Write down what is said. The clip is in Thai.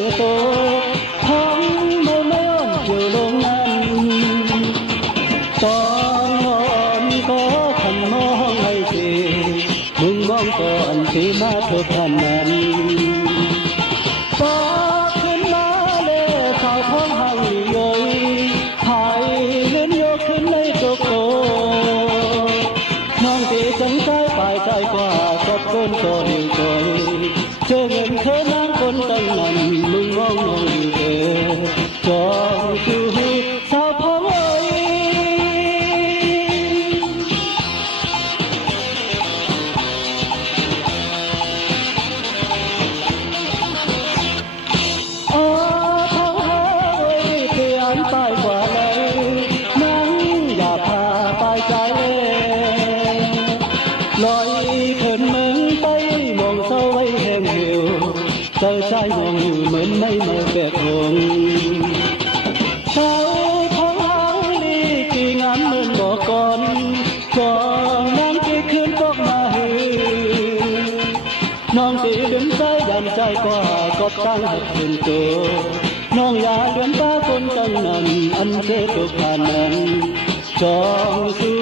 อโตท้องไม่อ้อนเกี่ยวลงนั้นตอนนอนก็ขันมองให้เสียมึงมองก่อนที่มาเธอผ่านนั้นฟ้าขึ้นมาเลยสาวท้องห่างเยยหายเงินโยกขึ้นในตกโตน้องตีจังใจปลายใจกว่ากับคนก่อนก่อนเจอเงินเธอนั่งคนตั้งนั้นมึงมองมองอยู่เด้อจองคือสาวท้องเอ้ยตายกว่าเลยนั่งอย่าพาตายใจลอยเขินมึงไปมองเศร้าไว้แห้งเหี่ยวเจอชายมองอยู่เหมือนไม่มาแก่หงเช้าท้องหางดีกี่งานเหมือนบอกก่อนน้องที่คืนตกมาหือน้องที่ดึงใจดันใจกว่าก็ตั้งหักเป็นตัวน้องอย่าเดือนตาคนตั้งนั้นอันเคยตกผ่านนั้นจองสู่